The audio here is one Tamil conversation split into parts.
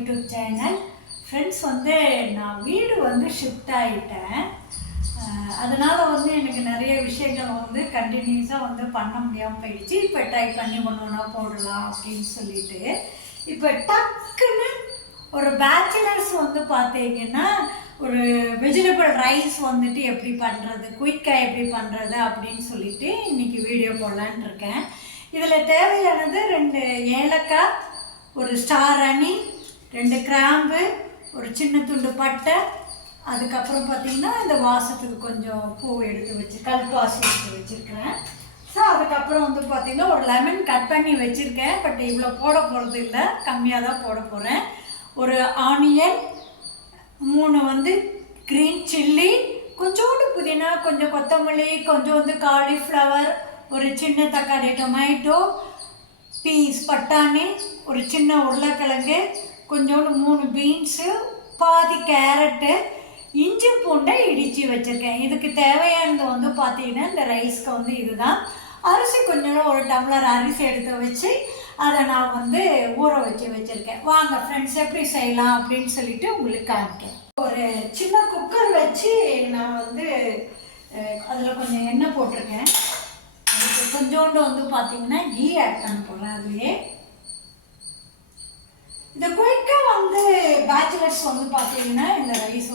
YouTube channel. ஃப்ரெண்ட்ஸ் நான் வீடு ஷிஃப்ட் ஆகிட்டேன். அதனால் எனக்கு நிறைய விஷயங்கள் கண்டினியூஸாக பண்ண முடியாமல் போயிடுச்சு. இப்போ ட்ரை பண்ணி ஒன்றா போடலாம் அப்படின்னு சொல்லிட்டு இப்போ டக்குன்னு ஒரு பேச்சுலர்ஸ் பார்த்தீங்கன்னா ஒரு வெஜிடபிள் ரைஸ் எப்படி பண்ணுறது, குயிக்காக எப்படி பண்ணுறது அப்படின்னு சொல்லிட்டு இன்றைக்கி வீடியோ போடலான்னு இருக்கேன். இதில் தேவையானது 2 ஏலக்காய், ஒரு ஸ்டார் அணி, 2 கிராம்பு, ஒரு சின்ன துண்டு பட்டை, அதுக்கப்புறம் பார்த்திங்கன்னா இந்த வாசத்துக்கு கொஞ்சம் பூ எடுத்து கல்பாசி எடுத்து வச்சுருக்கிறேன். ஸோ அதுக்கப்புறம் பார்த்திங்கன்னா ஒரு லெமன் கட் பண்ணி வச்சுருக்கேன். பட் இவ்வளோ போட போகிறது இல்லை, கம்மியாக தான் போட போகிறேன். ஒரு ஆனியன், 3 க்ரீன் சில்லி, கொஞ்சோண்டு புதினா, கொஞ்சம் கொத்தமல்லி, கொஞ்சம் காலிஃப்ளவர், ஒரு சின்ன தக்காளி, டொமேட்டோ, பீஸ் பட்டாணி, ஒரு சின்ன உருளைக்கிழங்கு, கொஞ்சோண்டு 3 பீன்ஸு, பாதி கேரட்டு, இஞ்சி பூண்டை இடித்து வச்சுருக்கேன். இதுக்கு தேவையானது பார்த்தீங்கன்னா இந்த ரைஸ்க்கு இதுதான். அரிசி கொஞ்சம் ஒரு டம்ளர் அரிசி எடுத்து வச்சு அதை நான் ஊற வச்சுருக்கேன். வாங்க ஃப்ரெண்ட்ஸ் எப்படி செய்யலாம் அப்படின்னு சொல்லிட்டு உங்களுக்கு காமிக்கிறேன். ஒரு சின்ன குக்கர் வச்சு நான் அதில் கொஞ்சம் எண்ணெய் போட்டிருக்கேன். அதுக்கு கொஞ்சோண்டு பார்த்தீங்கன்னா கீ ஆட் பண்ண போகிறேன். அதுலேயே இந்த குயிக்காக பேச்சுலர்ஸ் பார்த்தீங்கன்னா இந்த ரைஸ்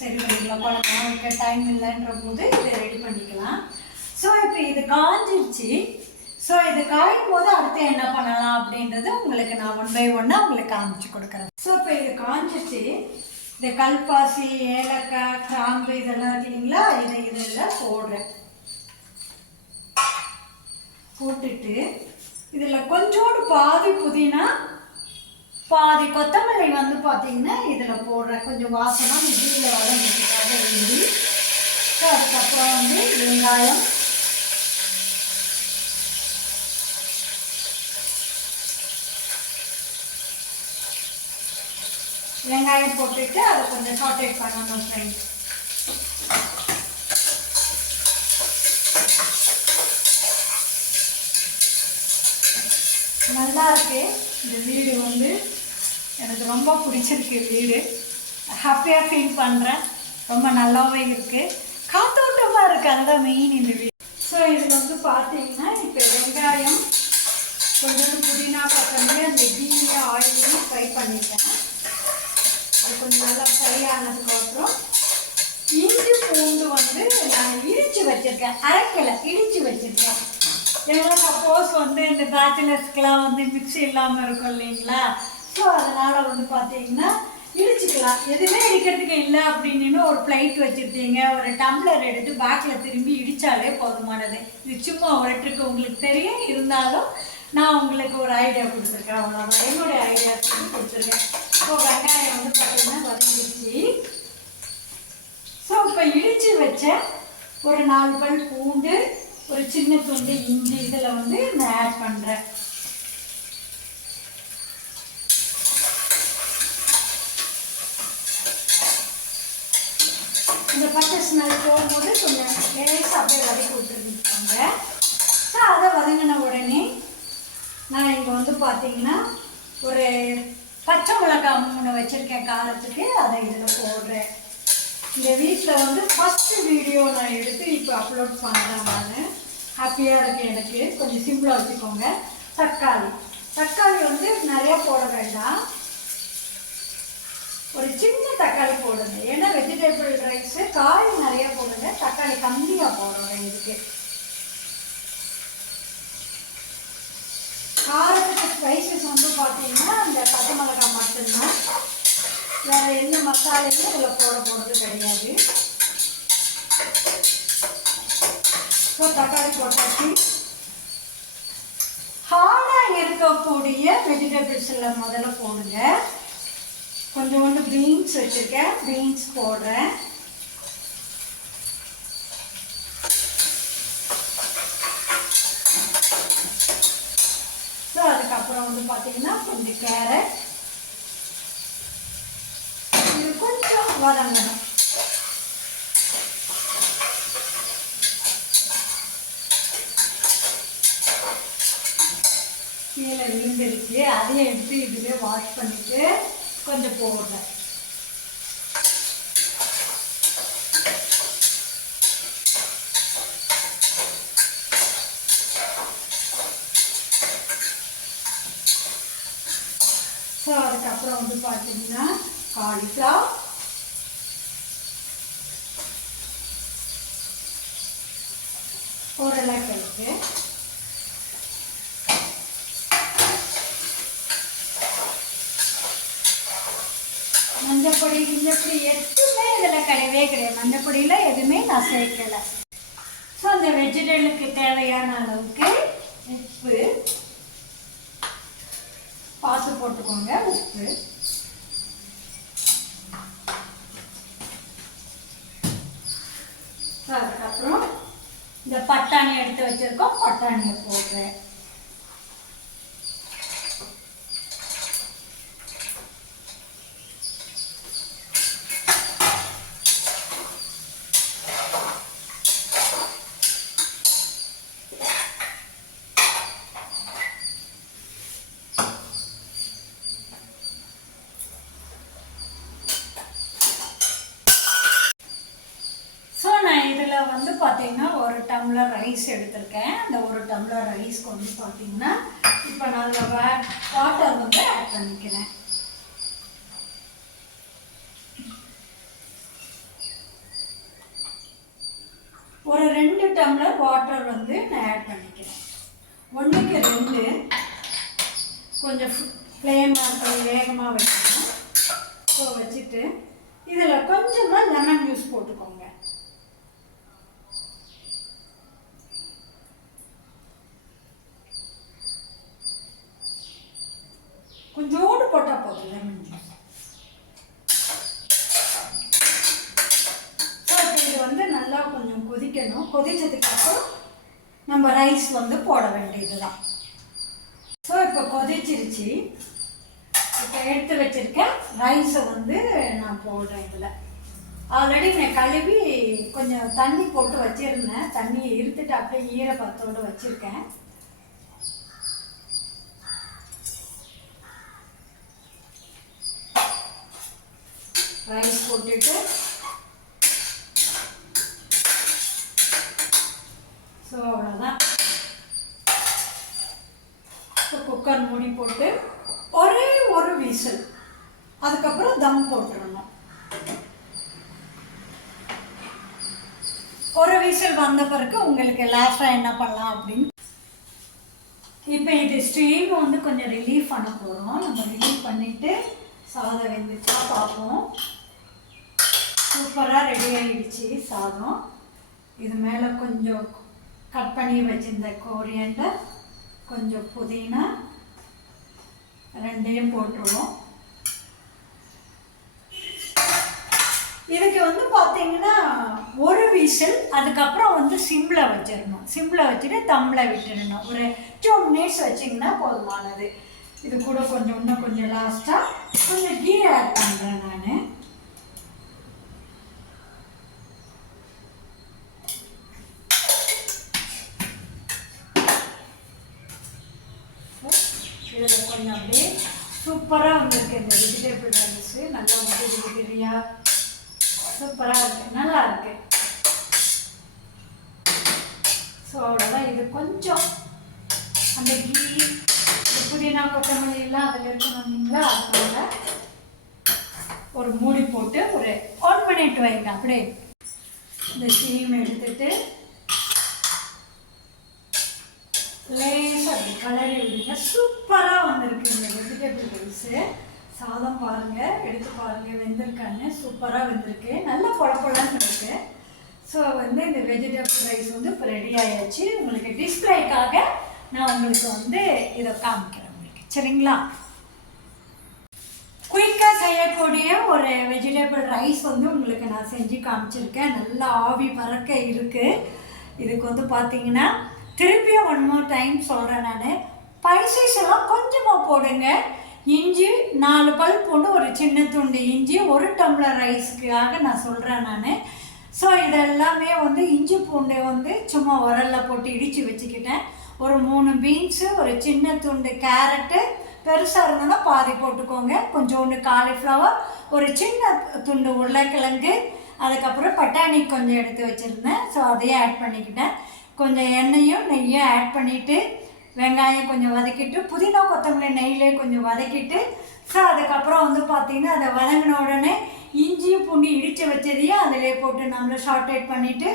சரி பண்ணிக்கலாம். குழந்தைங்களுக்கு டைம் இல்லைன்ற போது இதை ரெடி பண்ணிக்கலாம். ஸோ இப்போ இது காஞ்சிருச்சு. ஸோ இது காயும் போது அடுத்து என்ன பண்ணலாம் அப்படின்றது உங்களுக்கு நான் 1 by 1 உங்களுக்கு காமிச்சு கொடுக்குறேன். ஸோ இப்போ இது காஞ்சிச்சு. இந்த கல்பாசி, ஏலக்காய், கிராம்பு இதெல்லாம் இருக்கு இல்லைங்களா, இதில் போடுறேன். போட்டுட்டு இதில் கொஞ்சோண்டு பாதி புதினா, பாதி கொத்தமல்லி பார்த்தீங்கன்னா இதில் போடுறேன். கொஞ்சம் வாசனம் இதில் வளர்ந்துக்காக வேண்டி. ஸோ அதுக்கப்புறம் வெங்காயம், வெங்காயம் போட்டுட்டு அதை கொஞ்சம் சாட்டேட் பண்ணணும் ஃப்ரெண்ட்ஸ். நல்லா இருக்கு இந்த வீடு. எனக்கு ரொம்ப பிடிச்சிருக்கு வீடு. ஹாப்பியாக ஃபீல் பண்ணுறேன். ரொம்ப நல்லாவே இருக்குது, காத்தோட்டமாக இருக்குது. அதுதான் மெயின் இந்த வீடு. ஸோ இதில் பார்த்தீங்கன்னா இப்போ வெங்காயம், கொஞ்சம் புதினா, கொத்தமல்லி, அந்த கீயை ஆயிலையும் ஃப்ரை பண்ணிட்டேன். அது கொஞ்சம் நல்லா ஃப்ரை ஆனதுக்கப்புறம் இஞ்சி பூண்டு நான் இடித்து வச்சுருக்கேன். அரைக்கலை, இடித்து வச்சுருக்கேன். ஏன்னா சப்போஸ் இந்த பேச்சுலர்ஸ்க்கெலாம் மிக்ஸி இல்லாமல் இருக்கும் இல்லைங்களா. ஸோ அதனால் பார்த்தீங்கன்னா இடிச்சுக்கலாம். எதுவுமே இடிக்கிறதுக்கு இல்லை அப்படின்னு ஒரு பிளேட் வச்சுருக்கீங்க, ஒரு டம்ளர் எடுத்து பேக்கில் திரும்பி இடித்தாலே போதுமானது. இது சும்மா ஒரு ட்ரிக் உங்களுக்கு தெரியும். இருந்தாலும் நான் உங்களுக்கு ஒரு ஐடியா கொடுத்துருக்கேன். அவ்வளோதான், என்னுடைய ஐடியாஸ் கொடுத்துருக்கேன். ஸோ வெங்காயம் பார்த்தீங்கன்னா வதங்கிடுச்சு. ஸோ இப்போ இடித்து வச்ச ஒரு 4 பல் பூண்டு, ஒரு சின்ன துண்டு இஞ்சி இதில் நான் ஆட் பண்ணுறேன். இந்த பச்சை ஸ்மெல் போகும்போது கொஞ்சம் லேசாக அப்படியே வதக்கி விட்டுருக்காங்க. ஸோ அதை வதங்கின உடனே நான் இங்கே பார்த்தீங்கன்னா ஒரு பச்சை மிளகாய் 3 வச்சுருக்கேன் காரத்துக்கு. அதை இதில் போடுறேன். இந்த வீட்டில் ஃபஸ்ட்டு வீடியோ நான் எடுத்து இப்போ அப்லோட் பண்ணுறேன். நான் ஹாப்பியாக இருக்குது எனக்கு. கொஞ்சம் சிம்பிளாக வச்சுக்கோங்க. தக்காளி நிறையா போட வேண்டாம், ஒரு சின்ன தக்காளி போடுங்க. ஏன்னா வெஜிடபிள் ரைஸு காய் நிறையா போடுங்க, தக்காளி கம்மியாக போடுறேன் இதுக்கு. காரத்துக்கு ஸ்பைசஸ் பார்த்தீங்கன்னா அந்த பச்சை மிளகாய் மட்டும்தான், வேறு எந்த மசாலையும் இதில் போடுறது கிடையாது. ஸோ தக்காளி போட்டாச்சு. ஹார்டாக இருக்கக்கூடிய வெஜிடபிள்ஸில் முதல்ல போடுங்க. கொஞ்சோண்டு பீன்ஸ் வச்சுருக்கேன், பீன்ஸ் போடுறேன். ஸோ அதுக்கப்புறம் பார்த்தீங்கன்னா கொஞ்சம் கேரட், இது கொஞ்சம் வதங்கணும். கீழே விழுந்துருச்சு. அதையும் எடுத்து இதுவே வாஷ் பண்ணிவிட்டு கொஞ்சம் போடுறேன். ஸோ அதுக்கப்புறம் வந்து பார்த்தீங்கன்னா காலிஃப்ளவர், உருளைக்கிழங்கு, மஞ்சப்பொடி கிஞ்சப்பொடி எதுவுமே இதில் கிடையவே கிடையாது. மஞ்சப்பொடியில் எதுவுமே நான் சேர்க்கலை. ஸோ அந்த வெஜிடபிளுக்கு தேவையான அளவுக்கு உப்பு பார்த்து போட்டுக்கோங்க. உப்பு, அதுக்கப்புறம் இந்த பட்டாணி எடுத்து வச்சிருக்கோம், பட்டாணியை போடுறேன். இதில் வந்து பார்த்தீங்கன்னா 1 டம்ளர் ரைஸ் எடுத்திருக்கேன். அந்த 1 டம்ளர் ரைஸ்க்கு வந்து பார்த்தீங்கன்னா இப்போ நான் அதில் வாட்டர் வந்து ஆட் பண்ணிக்கிறேன். ஒரு 2 டம்ளர் வாட்டர் வந்து நான் ஆட் பண்ணிக்கிறேன். 1க்கு 2. கொஞ்சம் ஃப்ளேமாக வேகமாக வைக்கணும். ஸோ வச்சுட்டு இதில் கொஞ்சமாக லெமன் ஜூஸ் போட்டுக்கோங்க. கொஞ்சோண்டு போட்டால் போதும் லெமன் ஜூஸ். ஸோ இது வந்து நல்லா கொஞ்சம் கொதிக்கணும். கொதிச்சதுக்கப்புறம் நம்ம ரைஸ் வந்து போட வேண்டியது தான். ஸோ இப்போ கொதிச்சிருச்சு. இப்போ எடுத்து வச்சுருக்கேன் ரைஸை வந்து நான் போடுறேன். இதில் ஆல்ரெடி நான் கழுவி கொஞ்சம் தண்ணி போட்டு வச்சுருந்தேன். தண்ணியை இருத்துட்டு அப்படியே ஈரப்பத்தோடு வச்சுருக்கேன். ரைஸ் போட்டுட்டு ஸோ அவ்வளோதான். இப்போ குக்கர் மூடி போட்டு ஒரே ஒரு விசில், அதுக்கப்புறம் தம் போட்டுடணும். ஒரு விசில் வந்த பிறகு உங்களுக்கு லாஸ்ட்டாக என்ன பண்ணலாம் அப்படின்னு இப்போ இது ஸ்டீம் வந்து கொஞ்சம் ரிலீஃப் பண்ண போகிறோம். நம்ம ரிலீஃப் பண்ணிவிட்டு சாதம் வெந்துச்சா பார்ப்போம். சூப்பராக ரெடி ஆகிடுச்சு சாதம். இது மேலே கொஞ்சம் கட் பண்ணி வச்சுருந்த கோரியண்டர், கொஞ்சம் புதினா, 2யும் போட்டுருவோம். இதுக்கு வந்து பார்த்தீங்கன்னா ஒரு விசில், அதுக்கப்புறம் வந்து சிம்மில் வச்சிடணும். சிம்மில் வச்சுட்டு தம்மில் விட்டுடணும். ஒரு 2 மினிட்ஸ் வச்சிங்கன்னா போதுமானது. இது கூட கொஞ்சம் இன்னும் கொஞ்சம் லாஸ்ட்டாக கொஞ்சம் கீ ஆட் பண்ணுறேன் நான். இதில் கொஞ்சம் அப்படியே சூப்பராக வந்திருக்கு இந்த வெஜிடபிள் ரைஸு. நல்லா உதிரியாக சூப்பராக இருக்குது, நல்லா இருக்கு. ஸோ அவ்வளோதான். இது கொஞ்சம் அந்த கீ, புதினா, கொத்தமல்லி எல்லாம் அதில் இருக்கணும் இல்லைங்களா, அதனால ஒரு மூடி போட்டு ஒரு 1 மினிட் வைங்க. அப்படியே இந்த ஸ்டீம் எடுத்துட்டு லேசாக அப்படி கலரி விடுங்க. சூப்பராக வந்திருக்கு இந்த வெஜிடபிள் ரைஸு. சாதம் பாருங்கள், எடுத்து பாருங்கள் வெந்திருக்கான்னு. சூப்பராக வெந்திருக்கு, நல்லா பொழப்பொழன்னு இருக்குது. ஸோ வந்து இந்த வெஜிடபிள் ரைஸ் வந்து இப்போ ரெடி ஆயாச்சு. உங்களுக்கு டிஸ்பிளேக்காக நான் உங்களுக்கு வந்து இதை காமிக்கிறேன் உங்களுக்கு, சரிங்களா? குயிக்காக செய்யக்கூடிய ஒரு வெஜிடபிள் ரைஸ் வந்து உங்களுக்கு நான் செஞ்சு காமிச்சிருக்கேன். நல்லா ஆவி பறக்க இருக்குது. இதுக்கு வந்து பார்த்தீங்கன்னா திருப்பியும் 1 more டைம் சொல்கிறேன் நான். ஸ்பைசஸ் எல்லாம் கொஞ்சமாக போடுங்க. இஞ்சி 4 பல் பூண்டு, ஒரு சின்ன துண்டு இஞ்சி, 1 டம்ளர் ரைஸுக்காக நான் சொல்கிறேன் நான். ஸோ இதெல்லாமே வந்து இஞ்சி பூண்டை வந்து சும்மா உரலில் போட்டு இடித்து வச்சுக்கிட்டேன். ஒரு 3 பீன்ஸு, ஒரு சின்ன துண்டு கேரட்டு, பெருசாக இருந்ததுன்னா பாதி போட்டுக்கோங்க, கொஞ்சோண்டு காலிஃப்ளவர், ஒரு சின்ன துண்டு உருளைக்கிழங்கு, அதுக்கப்புறம் பட்டாணி கொஞ்சம் எடுத்து வச்சுருந்தேன். ஸோ அதையும் ஆட் பண்ணிக்கிட்டேன். கொஞ்சம் எண்ணெயும் நெய்யும் ஆட் பண்ணிவிட்டு வெங்காயம் கொஞ்சம் வதக்கிட்டு புதினா கொத்தமல்லி நெய்யிலே கொஞ்சம் வதக்கிட்டு ஸோ அதுக்கப்புறம் வந்து பார்த்திங்கன்னா அதை வதங்கின உடனே இஞ்சியும் பூண்டு இடித்து வச்சதையும் அதிலே போட்டு நம்மளை ஷார்ட்டைட் பண்ணிவிட்டு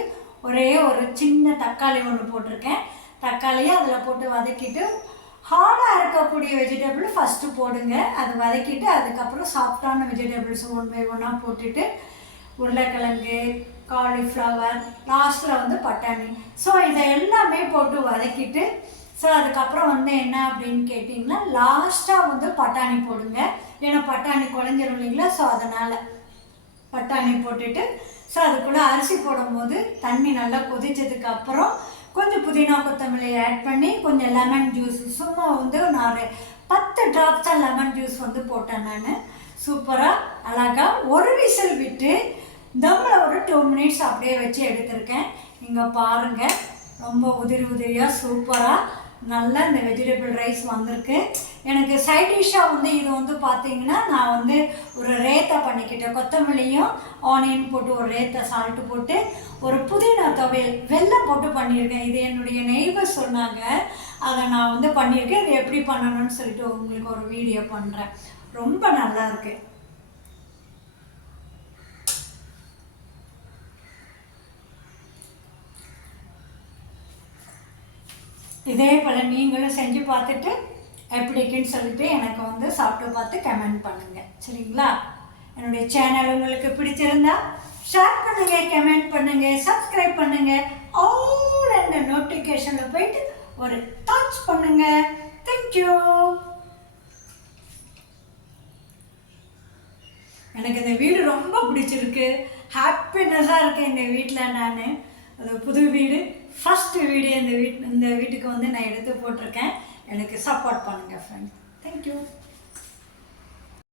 ஒரே ஒரு சின்ன தக்காளி ஒன்று போட்டிருக்கேன். தக்காளியும் அதில் போட்டு வதக்கிட்டு ஹார்டாக இருக்கக்கூடிய வெஜிடபிள் ஃபஸ்ட்டு போடுங்க. அது வதக்கிட்டு அதுக்கப்புறம் சாஃப்டான வெஜிடபிள்ஸ் ஒன் பை ஒன்னாக போட்டுட்டு உருளைக்கிழங்கு, காலிஃப்ளவர், லாஸ்ட்டில் வந்து பட்டாணி. ஸோ இதை எல்லாமே போட்டு வதக்கிட்டு ஸோ அதுக்கப்புறம் வந்து என்ன அப்படின்னு கேட்டிங்கன்னா லாஸ்ட்டாக வந்து பட்டாணி போடுங்க. ஏன்னா பட்டாணி குழஞ்சிரும் இல்லைங்களா, ஸோ அதனால் பட்டாணி போட்டுட்டு ஸோ அதுக்குள்ளே அரிசி போடும்போது தண்ணி நல்லா கொதிச்சதுக்கு அப்புறம் கொஞ்சம் புதினா கொத்தமல்லி ஆட் பண்ணி கொஞ்சம் லெமன் ஜூஸ் சும்மா வந்து நான் 10 ட்ராப்ஸ் தான் லெமன் ஜூஸ் வந்து போட்டேன். நான் சூப்பராக அழகாக ஒரு விசில் விட்டு தம்மில் ஒரு 2 மினிட்ஸ் அப்படியே வச்சு எடுத்திருக்கேன். இங்கே பாருங்கள், ரொம்ப உதிரி உதிரியாக சூப்பராக நல்லா இந்த வெஜிடபிள் ரைஸ் வந்திருக்கு. எனக்கு சைட் டிஷ்ஷாக வந்து இது வந்து பார்த்திங்கன்னா நான் வந்து ஒரு ரேத்தா பண்ணிக்கிட்டேன். கொத்தமல்லியும் ஆனியன் போட்டு ஒரு ரேத்தா சால்ட்டு போட்டு ஒரு புதினா துவையல் வெல்லம் போட்டு பண்ணியிருக்கேன். இது என்னுடைய நெய்பர் சொன்னாங்க, அதை நான் வந்து பண்ணியிருக்கேன். இது எப்படி பண்ணணும்னு சொல்லிட்டு உங்களுக்கு ஒரு வீடியோ பண்ணுறேன். ரொம்ப நல்லா இருக்குது. இதே போல் நீங்களும் செஞ்சு பார்த்துட்டு எப்படிக்குன்னு சொல்லிட்டு எனக்கு வந்து சாப்பிட்டு பார்த்து கமெண்ட் பண்ணுங்கள், சரிங்களா? என்னுடைய சேனல் உங்களுக்கு பிடிச்சிருந்தா ஷேர் பண்ணுங்கள், கமெண்ட் பண்ணுங்கள், சப்ஸ்கிரைப் பண்ணுங்கள், ஆல் அந்த நோட்டிஃபிகேஷனில் போயிட்டு ஒரு டச் பண்ணுங்கள். தேங்க்யூ. எனக்கு இந்த வீடு ரொம்ப பிடிச்சிருக்கு, ஹாப்பினஸாக இருக்கேன் இந்த வீட்டில். நான் அது புது வீடு, ஃபஸ்ட்டு வீடியோ இந்த வீட்டுக்கு வந்து நான் எடுத்து போட்டிருக்கேன். எனக்கு சப்போர்ட் பண்ணுங்கள் ஃப்ரெண்ட். தேங்க்யூ.